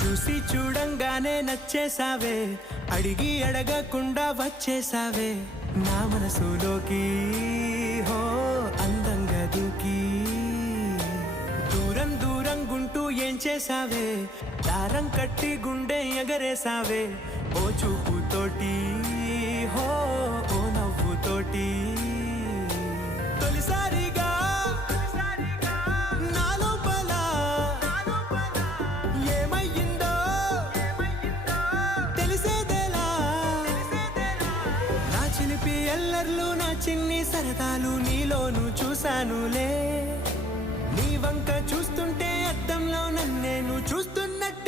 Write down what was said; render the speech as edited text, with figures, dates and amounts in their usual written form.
చూసి చూడంగానే నచ్చేసావే, అడిగి అడగకుండా వచ్చేసావే నా మనసులోకి. హో అందంగా దూకి దూరం దూరం గుంటూ ఏం చేసావే, దారం కట్టి గుండె ఎగరేసావే ఓ చూపుతోటి. హో ఓ నవ్వుతోటి తొలిసారిగా నా లోపల ఏమయ్యిందో తెలిసేదేలా. నా చిలిపి ఎల్లర్లు నా చిన్ని సరదాలు నీలోను చూశానులే. నీ వంక చూస్తుంటే అద్దంలో నన్నేను చూస్తున్నట్టు